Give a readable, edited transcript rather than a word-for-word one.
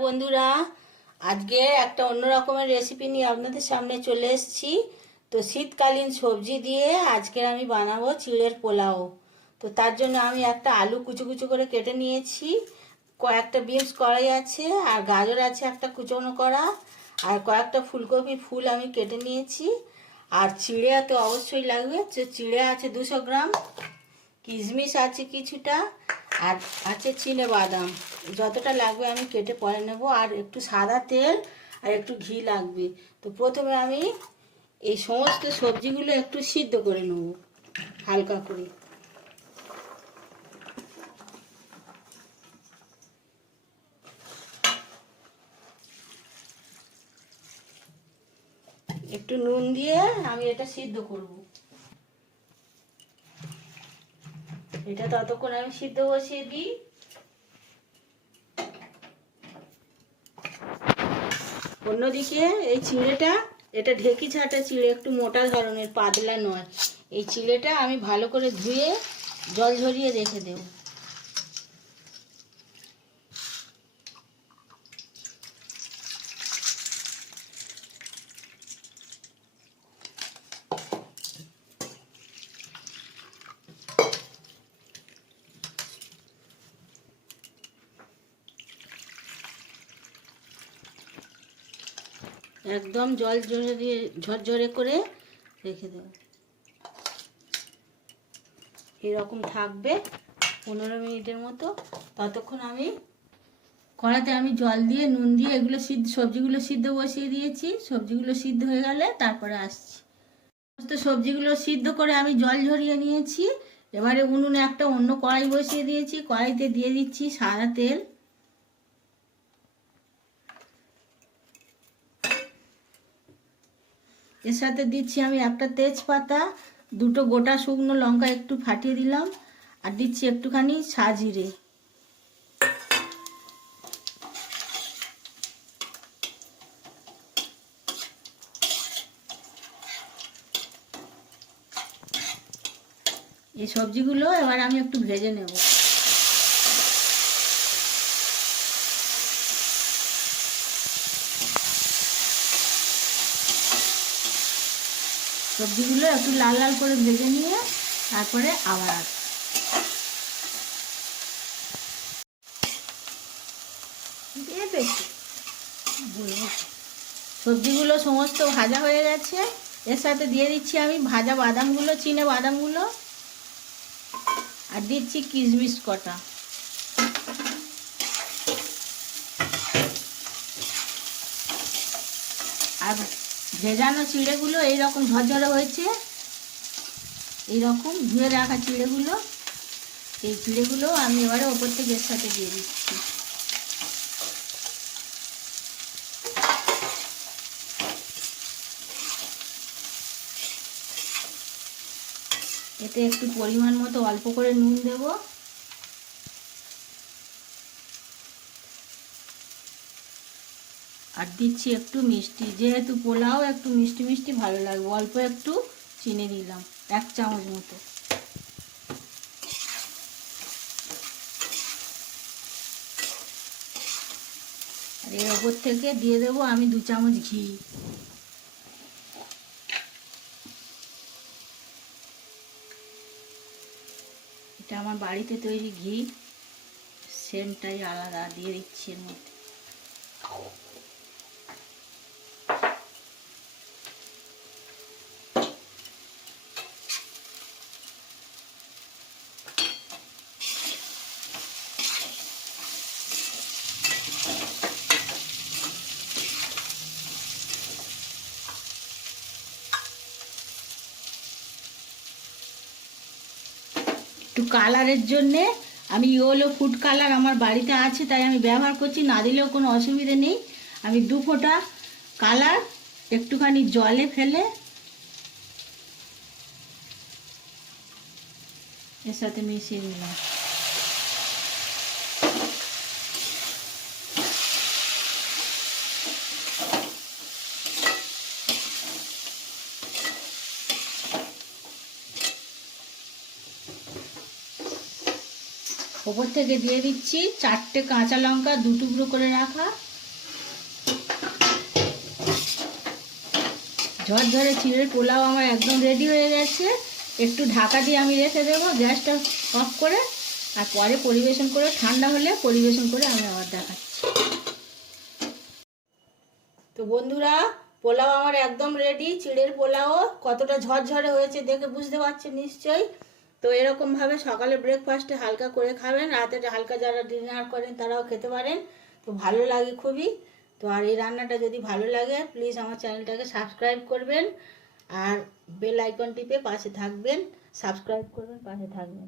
বন্ধুরা, আজকে একটা অন্য রকমের রেসিপি নিয়ে আপনাদের সামনে চলে এসেছি। তো শীতকালীন সবজি দিয়ে আজকে আমি বানাবো চিড়ের পোলাও। তো তার জন্য আমি একটা আলু কুচো কুচো করে কেটে নিয়েছি, কয়েকটা বিনস কড়াই আছে, আর গাজর আছে একটা কুচনো করা, আর কয়েকটা ফুলকপি ফুল আমি কেটে নিয়েছি। আর চিড়ে তো অবশ্যই লাগবে, চিড়ে আছে 200 গ্রাম, কিশমিশ আছে কিছুটা, আর আছে চিনে বাদাম। যতটা লাগবে আমি কেটে পরে নেব। আর একটু সাদা তেল আর একটু ঘি লাগবে। তো প্রথমে আমি এই সমস্ত সবজিগুলো একটু সিদ্ধ করে নেব হালকা করে। একটু নুন দিয়ে আমি এটা সিদ্ধ করব। এটা ততক্ষণ আমি সিদ্ধ বসিয়ে দিই। অন্যদিকে এই চিড়েটা, এটা ঢেকি ছাটা চিড়ে, একটু মোটা ধরনের, পাতলা নয়। এই চিড়েটা আমি ভালো করে ধুয়ে জল ঝরিয়ে রেখে দেব। একদম জল ঝরে দিয়ে ঝরঝরে করে রেখে দেব। এরকম থাকবে 15 মিনিটের মতো। ততক্ষণ আমি কড়াতে জল দিয়ে নুন দিয়ে এগুলো সবজিগুলো সিদ্ধ বসিয়ে দিয়েছি। সবজিগুলো সিদ্ধ হয়ে গেলে তারপরে আসছি। সমস্ত সবজিগুলো সিদ্ধ করে আমি জল ঝরিয়ে নিয়েছি। এবারে উনুনে একটা অন্য কড়াই বসিয়ে দিয়েছি। কড়াইতে দিয়ে দিচ্ছি সাদা তেল। এর সাথে দিচ্ছি আমি একটা তেজপাতা, দুটো গোটা শুকনো লঙ্কা একটু ফাটিয়ে দিলাম, আর দিচ্ছি একটুখানি সাজিরে। এই সবজিগুলো এবার আমি একটু ভেজে নেব। সবজিগুলো একটু লাল লাল করে ভেজে নিয়ে তারপরে আবার সবজিগুলো সমস্ত ভাজা হয়ে গেছে। এর সাথে দিয়ে দিচ্ছি আমি ভাজা বাদামগুলো, চিনে বাদামগুলো, আর দিচ্ছি কিশমিশ কটা। আর ভেজানো চিড়েগুলো এইরকম ঝরঝরে হয়েছে, এইরকম ধুয়ে রাখা চিড়েগুলো, এই চিড়েগুলো আমি এবারে ওপর থেকে এর সাথে দিয়ে দিচ্ছি। এতে একটু পরিমাণ মতো অল্প করে নুন দেব। আর দিচ্ছি একটু মিষ্টি, যেহেতু পোলাও একটু মিষ্টি মিষ্টি ভালো লাগবে, অল্প একটু চিনি দিলাম, 1 চামচ মতো। আর এর ওপর থেকে দিয়ে দেবো আমি 2 চামচ ঘি। এটা আমার বাড়িতে তৈরি ঘি, সেন্টটাই আলাদা, দিয়ে দিচ্ছি এর মধ্যে। একটু কালারের জন্যে আমি ইয়েলো ফুড কালার আমার বাড়িতে আছে, তাই আমি ব্যবহার করছি, না দিলেও কোনো অসুবিধে নেই। আমি 2 ফোঁটা কালার একটুখানি জলে ফেলে এর সাথে মিশিয়ে নিলাম। ওপর থেকে দিয়ে দিচ্ছি 4টে কাঁচা লঙ্কা 2 টুকরো করে রাখা। ঝরঝরে চিড়ের পোলাও আমার একদম রেডি হয়ে গেছে। একটু ঢাকা দিয়ে আমি রেখে দেবো গ্যাসটা অফ করে, আর পরে পরিবেশন করে ঠান্ডা হলে পরিবেশন করে আমি আবার দেখাচ্ছি। তো বন্ধুরা, পোলাও আমার একদম রেডি। চিড়ের পোলাও কতটা ঝরঝরে হয়েছে দেখে বুঝতে পারছেন নিশ্চয়ই। তো এরকমভাবে সকালে ব্রেকফাস্টে হালকা করে খাবেন, রাতে হালকা যারা ডিনার করেন তারাও খেতে পারেন। তো ভালো লাগে খুবই। তো আর এই রান্নাটা যদি ভালো লাগে প্লিজ আমার চ্যানেলটাকে সাবস্ক্রাইব করবেন, আর বেল আইকন টিপে পাশে থাকবেন, সাবস্ক্রাইব করবেন, পাশে থাকবেন।